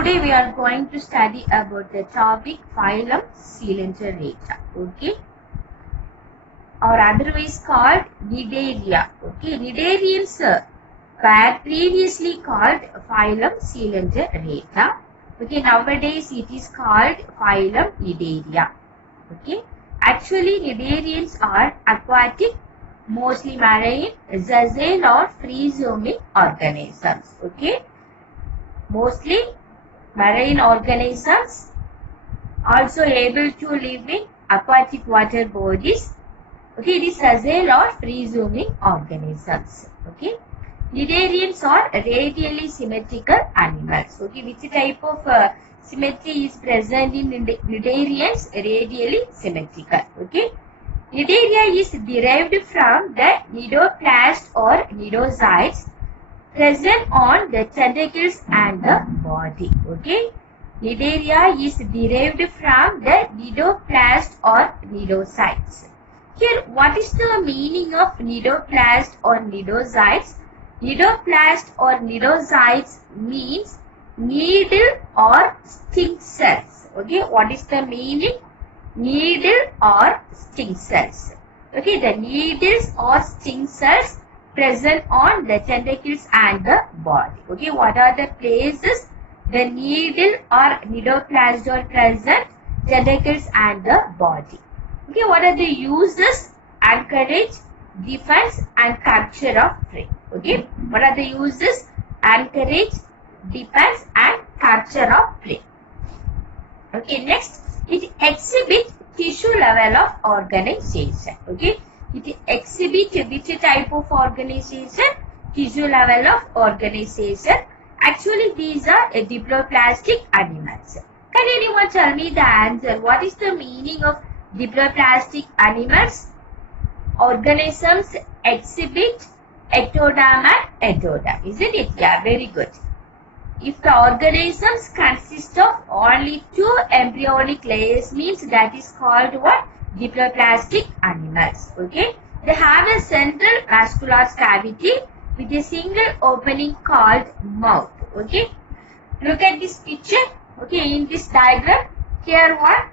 today we are going to study about the topic phylum Coelenterata, okay, or otherwise called Cnidaria. Okay, Cnidarians were previously called phylum Coelenterata. Okay, nowadays it is called phylum Cnidaria. Okay, actually Cnidarians are aquatic, mostly marine, sessile or free-swimming organisms. Okay, mostly marine organisms, also able to live in aquatic water bodies. Okay, it is sessile or free-swimming organisms. Okay, Cnidarians are radially symmetrical animals. Okay, which type of symmetry is present in Cnidarians? Radially symmetrical. Okay, Cnidaria is derived from the cnidoplast or cnidocytes present on the tentacles and the body. Okay, Cnidaria is derived from the cnidoplast or cnidocytes. Here, what is the meaning of cnidoplast or cnidocytes? Cnidoplast or cnidocytes means needle or sting cells. Okay, what is the meaning? Needle or sting cells. Okay, the needles or sting cells present on the tentacles and the body. Okay, what are the places the needle or cnidoplast are present? Tentacles and the body. Okay, what are the uses? Anchorage, defense and capture of prey. Okay, what are the uses? Anchorage, defense and capture of prey. Okay, next, it exhibits tissue level of organization. Okay, it exhibits which type of organization? Tissue level of organization. Actually, these are diploplastic animals. Can anyone tell me the answer? What is the meaning of diploplastic animals? Organisms exhibit ectoderm and endoderm. Isn't it? Yeah, very good. If the organisms consist of only two embryonic layers, means that is called what? Diploplastic animals. Okay. They have a central vascular cavity with a single opening called mouth. Okay. Look at this picture. Okay. In this diagram, here what?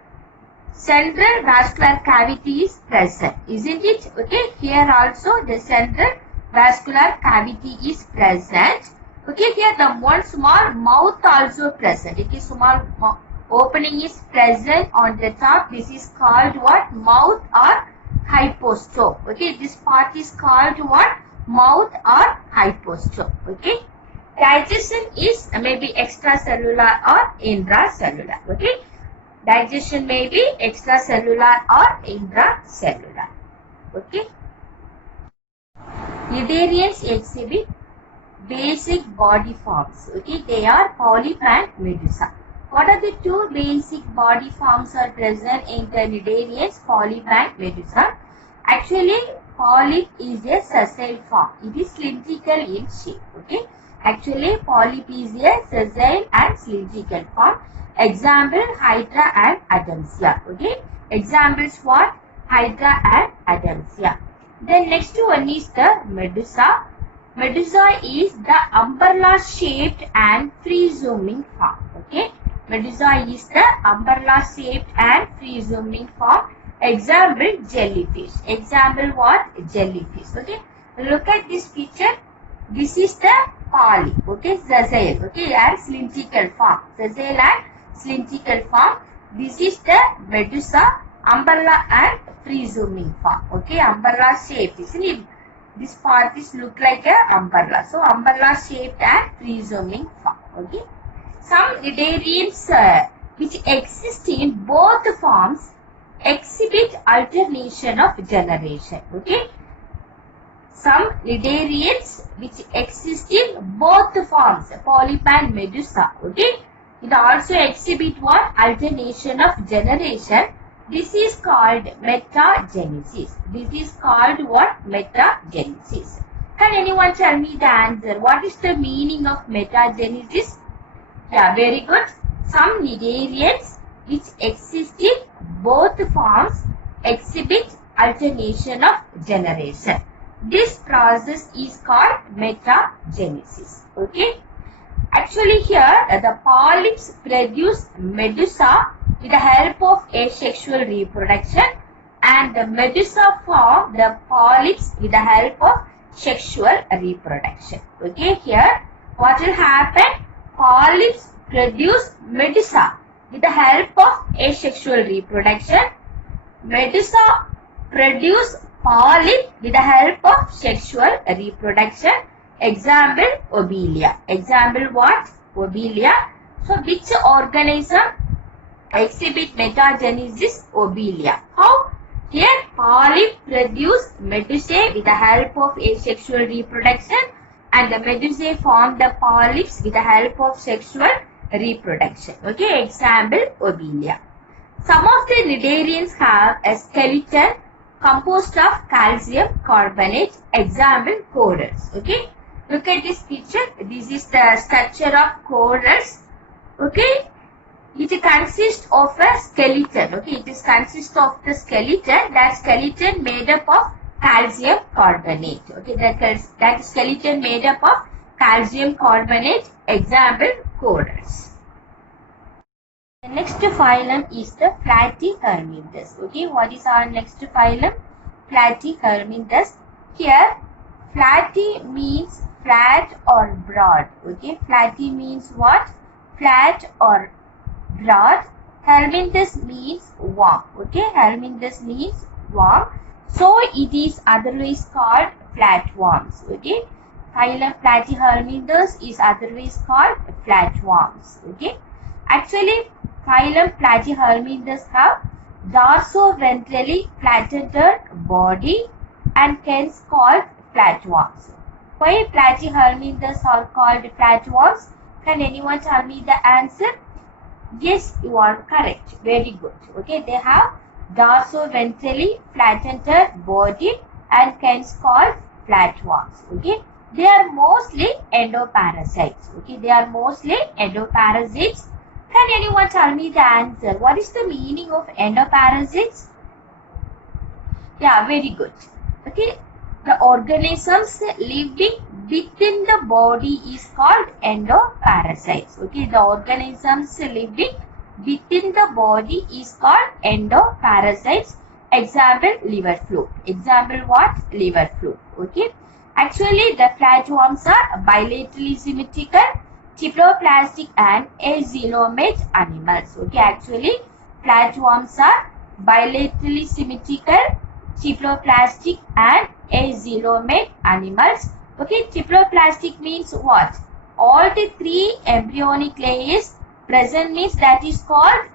Central vascular cavity is present. Isn't it? Okay. Here also the central vascular cavity is present. Okay, here the one small mouth also present. It is small opening is present on the top. This is called what? Mouth or hypostome. Okay, this part is called what? Mouth or hypostome. Okay, digestion is maybe extracellular or intracellular. Okay, digestion may be extracellular or intracellular. Okay, Cnidarians exhibit basic body forms. Okay, they are polyp and medusa. What are the two basic body forms are present in the Cnidarians? Polyp and medusa. Actually, polyp is a sessile form. It is cylindrical in shape. Okay, actually polyp is a sessile and cylindrical form. Example, Hydra and Adamsia. Okay, examples what? Hydra and Adamsia. Then next one is the medusa. Medusa is the umbrella-shaped and free-swimming form. Okay, Medusa is the umbrella-shaped and free-swimming form. Example, jellyfish. Example, what? Jellyfish. Okay, look at this picture. This is the polyp. Okay, sessile. Okay, and cylindrical form. Sessile and cylindrical form. This is the medusa, umbrella and free-swimming form. Okay, umbrella-shaped. Isn't it? This part is look like a umbrella. So, umbrella shaped and free-swimming form. Okay. Some Cnidarians which exist in both forms exhibit alternation of generation. Okay. Some Cnidarians which exist in both forms, polyp and medusa. Okay. It also exhibit what? Alternation of generation. This is called metagenesis. This is called what? Metagenesis. Can anyone tell me the answer? What is the meaning of metagenesis? Yeah, very good. Some Cnidarians which exist in both forms exhibit alternation of generation. This process is called metagenesis. Okay. Actually here the polyps produce medusa with the help of asexual reproduction, and the medusa form the polyps with the help of sexual reproduction. Okay, here what will happen? Polyps produce medusa with the help of asexual reproduction. Medusa produce polyp with the help of sexual reproduction. Example, Obelia. Example what? Obelia. So which organism exhibit metagenesis? Obelia. How? Here polyp produce medusae with the help of asexual reproduction, and the medusae form the polyps with the help of sexual reproduction. Okay, example Obelia. Some of the cnidarians have a skeleton composed of calcium carbonate. Example corals. Okay, look at this picture. This is the structure of corals. Okay, it consists of a skeleton. Okay, it is consists of the skeleton. That skeleton made up of calcium carbonate. Okay, that skeleton made up of calcium carbonate. Example corals. The next phylum is the Platyhelminthes. Okay, what is our next phylum? Platyhelminthes. Here, platy means flat or broad. Okay, platy means what? Flat or broad. Helminthes means warm. Okay, helminthes means warm. So it is otherwise called flatworms. Okay, phylum Platyhelminthes is otherwise called flatworms. Okay, actually phylum Platyhelminthes have dorsoventrally flattened body and hence called flatworms. Why Platyhelminthes are called flatworms? Can anyone tell me the answer? Yes, you are correct. Very good. Okay, they have dorsoventrally flattened body and hence called flatworms. Okay, they are mostly endoparasites. Okay, they are mostly endoparasites. Can anyone tell me the answer? What is the meaning of endoparasites? Yeah, very good. Okay, the organisms living within the body is called endoparasites. Okay, the organisms living within the body is called endoparasites. Example, liver fluke. Example what? Liver fluke. Okay, actually the flatworms are bilaterally symmetrical, triploplastic and azelomate animals. Okay, actually flatworms are bilaterally symmetrical, triploplastic and azelomate animals. Okay, triploplastic means what? All the three embryonic layers present means that is called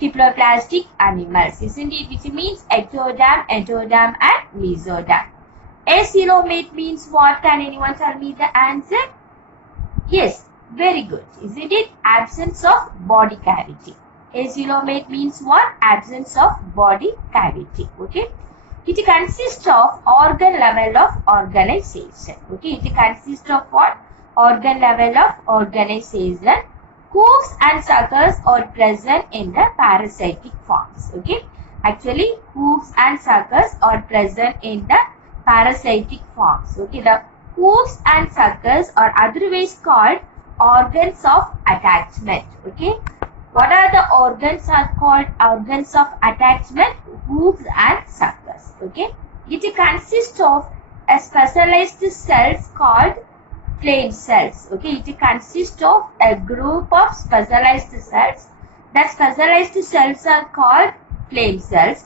triploplastic animals, isn't it? Which means ectoderm, endoderm and mesoderm. Azelomate means what? Can anyone tell me the answer? Yes, very good. Isn't it? Absence of body cavity. Azelomate means what? Absence of body cavity. Okay. It consists of organ level of organization. Okay. It consists of what? Organ level of organization. Hooves and suckers are present in the parasitic forms. Okay. Actually, hooves and suckers are present in the parasitic forms. Okay. The hooves and suckers are otherwise called organs of attachment. Okay, what are the organs are called organs of attachment? Hooves and suckers. Okay, it consists of a specialized cells called flame cells. Okay, it consists of a group of specialized cells. That specialized cells are called flame cells.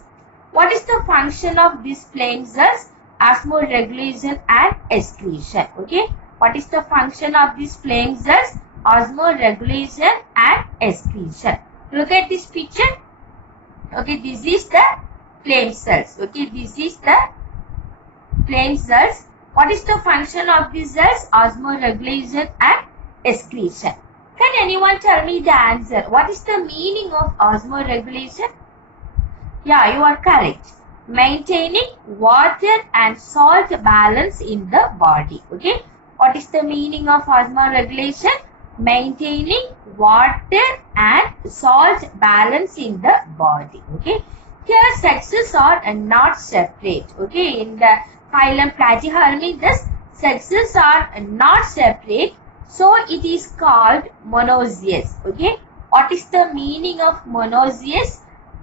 What is the function of these flame cells? Osmoregulation and excretion. Okay, what is the function of these flame cells? Osmoregulation and excretion. Look at this picture. Okay, this is the flame cells. Okay, this is the flame cells. What is the function of these cells? Osmoregulation and excretion. Can anyone tell me the answer? What is the meaning of osmoregulation? Yeah, you are correct. Maintaining water and salt balance in the body. Okay, what is the meaning of osmoregulation? Maintaining water and salt balance in the body. Okay, here sexes are not separate. Okay, in the phylum Platyhelminthes, sexes are not separate. So it is called monoecious. Okay, what is the meaning of monoecious?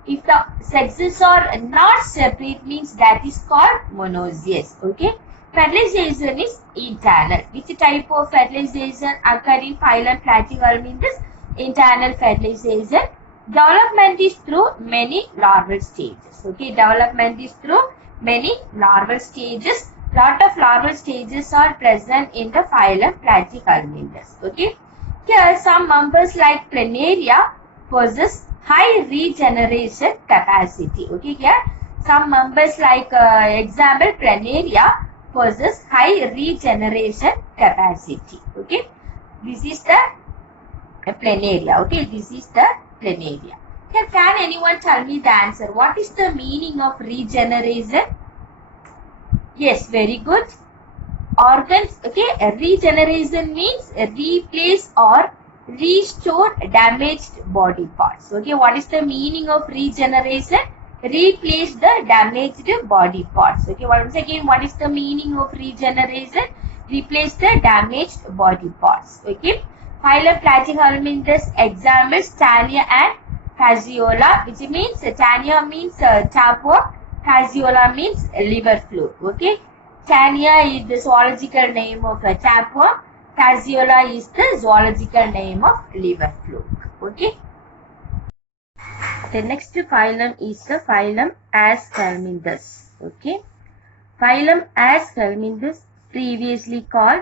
If the sexes are not separate, means that is called monoecious. Okay, fertilization is internal. Which type of fertilization occur in phylum Platyhelminthes? Internal fertilization. Development is through many larval stages. Okay, development is through many larval stages. Lot of larval stages are present in the phylum Platyhelminthes. Okay, here some members like Planaria possess high regeneration capacity. Okay, here some members like example Planaria possess high regeneration capacity. Okay, this is the Planaria. Okay, this is the Planaria. Here, can anyone tell me the answer? What is the meaning of regeneration? Yes, very good. Organs, okay, regeneration means replace or restore damaged body parts. Okay, what is the meaning of regeneration? Replace the damaged body parts. Okay, once again, what is the meaning of regeneration? Replace the damaged body parts. Okay, phylum Platyhelminthes examples Tania and Phaseola, which means Tania means tapeworm, Phaseola means liver fluid. Okay, Tania is the zoological name of a tapeworm. Phaseola is the zoological name of liver fluke. Okay. The next phylum is the phylum Aschelminthes. Okay. Phylum Aschelminthes, previously called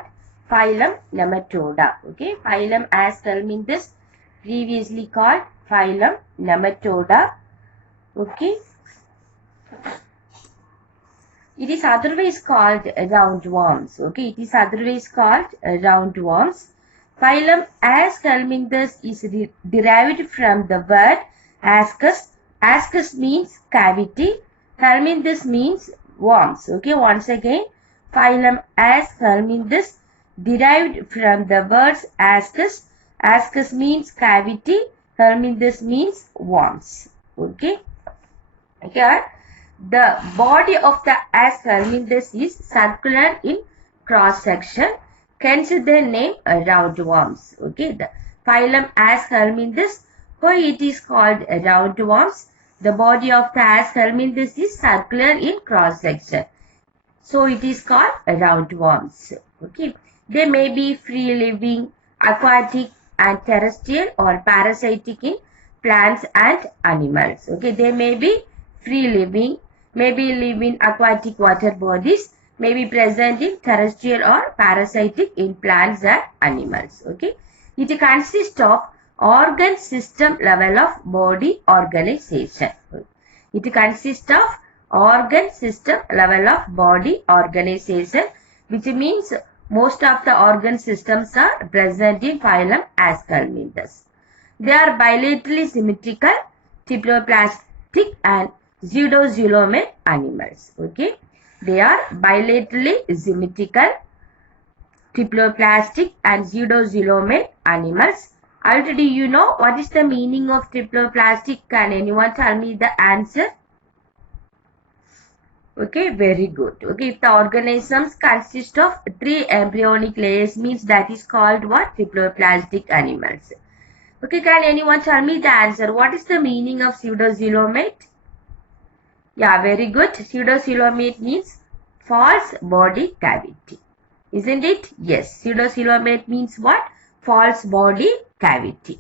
phylum Nematoda. Okay. Phylum Aschelminthes, previously called phylum Nematoda. Okay. It is otherwise called roundworms. Okay, it is otherwise called roundworms. Phylum Aschelminthes is derived from the word ascus. Ascus means cavity. Helminthes means worms. Okay, once again, phylum Aschelminthes derived from the words ascus. Ascus means cavity. Helminthes means worms. Okay. Here, the body of the Aschelminthes is circular in cross section, hence the name roundworms. Okay, the phylum Aschelminthes, why it is called roundworms? The body of the Aschelminthes is circular in cross section, so it is called roundworms. Okay, they may be free living, aquatic and terrestrial, or parasitic in plants and animals. Okay, they may be free living, maybe live in aquatic water bodies, may be present in terrestrial or parasitic in plants and animals. Okay, it consists of organ system level of body organization. It consists of organ system level of body organization, which means most of the organ systems are present in phylum Aschelminthes. They are bilaterally symmetrical, triploplastic and pseudoxylomate animals. Okay, they are bilaterally symmetrical, triploplastic and pseudoxylomate animals. Already you know what is the meaning of triploplastic. Can anyone tell me the answer? Okay, very good. Okay, if the organisms consist of 3 embryonic layers, means that is called what? Triploplastic animals. Okay, can anyone tell me the answer? What is the meaning of pseudoxylomate? Yeah, very good. Pseudoxylomate means false body cavity. Isn't it? Yes. Pseudoxylomate means what? False body cavity.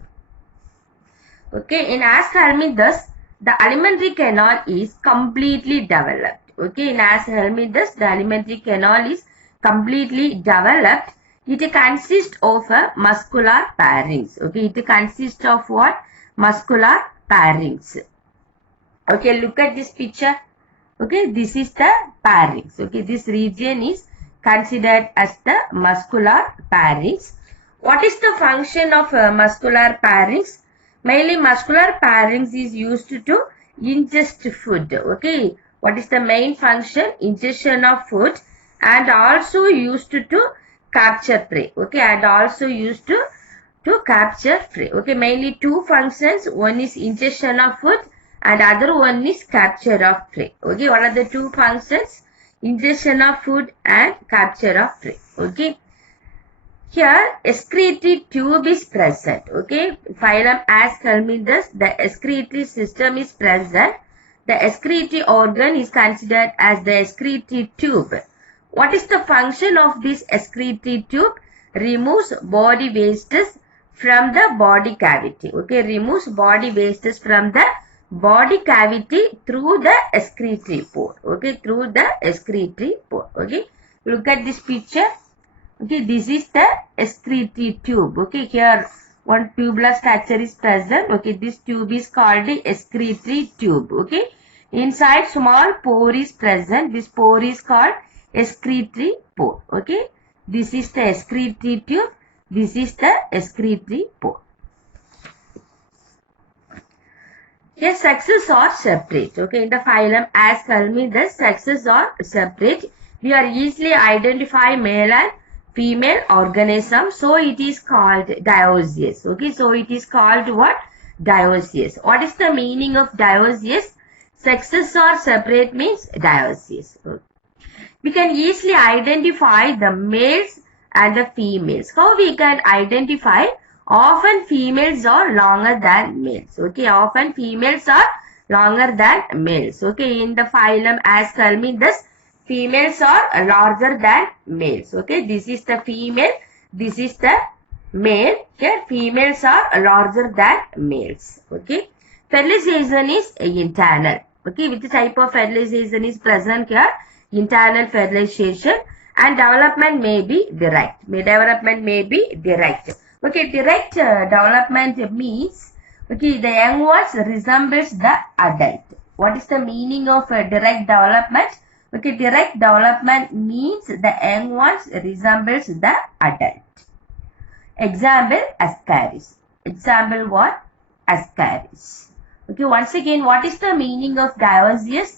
Okay, in Aschelminthes, the alimentary canal is completely developed. Okay, in Aschelminthes, the alimentary canal is completely developed. It consists of a muscular pharynx. Okay, it consists of what? Muscular pharynx. Okay, look at this picture. Okay, this is the pharynx. Okay, this region is considered as the muscular pharynx. What is the function of muscular pharynx? Mainly, muscular pharynx is used to ingest food. Okay, what is the main function? Ingestion of food, and also used to capture prey. Okay, and also used to capture prey. Okay, mainly 2 functions. One is ingestion of food and other one is capture of prey. Okay, what are the 2 functions? Ingestion of food and capture of prey. Okay, Here, excretory tube is present. Okay, phylum Aschelminthus, the excretory system is present. The excretory organ is considered as the excretory tube. What is the function of this excretory tube? Removes body wastes from the body cavity. Okay, removes body wastes from the body cavity through the excretory pore. Okay, through the excretory pore. Okay, look at this picture. Okay, this is the excretory tube. Okay, here one tubular structure is present. Okay, this tube is called the excretory tube. Okay, inside small pore is present. This pore is called excretory pore. Okay, this is the excretory tube. This is the excretory pore. Here sexes are separate. Okay, in the phylum Aschelminthus, the sexes are separate. We are easily identify male and female organism, so it is called dioecious. Okay, so it is called what? Dioecious. What is the meaning of dioecious? Sexes are separate means dioecious. Okay. We can easily identify the males and the females. How we can identify? Often females are longer than males. Okay, often females are longer than males. Okay, in the phylum Aschelminthus, females are larger than males. Okay, this is the female, this is the male. Here females are larger than males. Okay, fertilization is internal. Okay, which type of fertilization is present here? Internal fertilization, and development may be direct. Development may be direct. Okay, direct development means, okay, the young ones resembles the adult. What is the meaning of direct development? Okay, direct development means the young ones resembles the adult. Example, Ascaris. Example what? Ascaris. Okay, once again, what is the meaning of dioecious?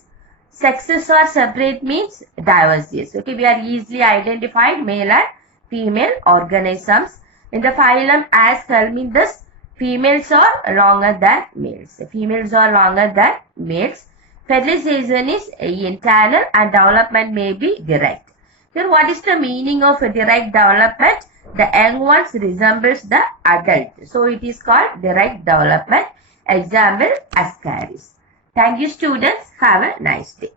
Sexes are separate means dioecious. Okay, we are easily identified male and female organisms. In the phylum Aschelminthus, females are longer than males. Females are longer than males. Fertilization is internal and development may be direct. Then what is the meaning of direct development? The young ones resembles the adult. So it is called direct development. Example, Ascaris. Thank you students. Have a nice day.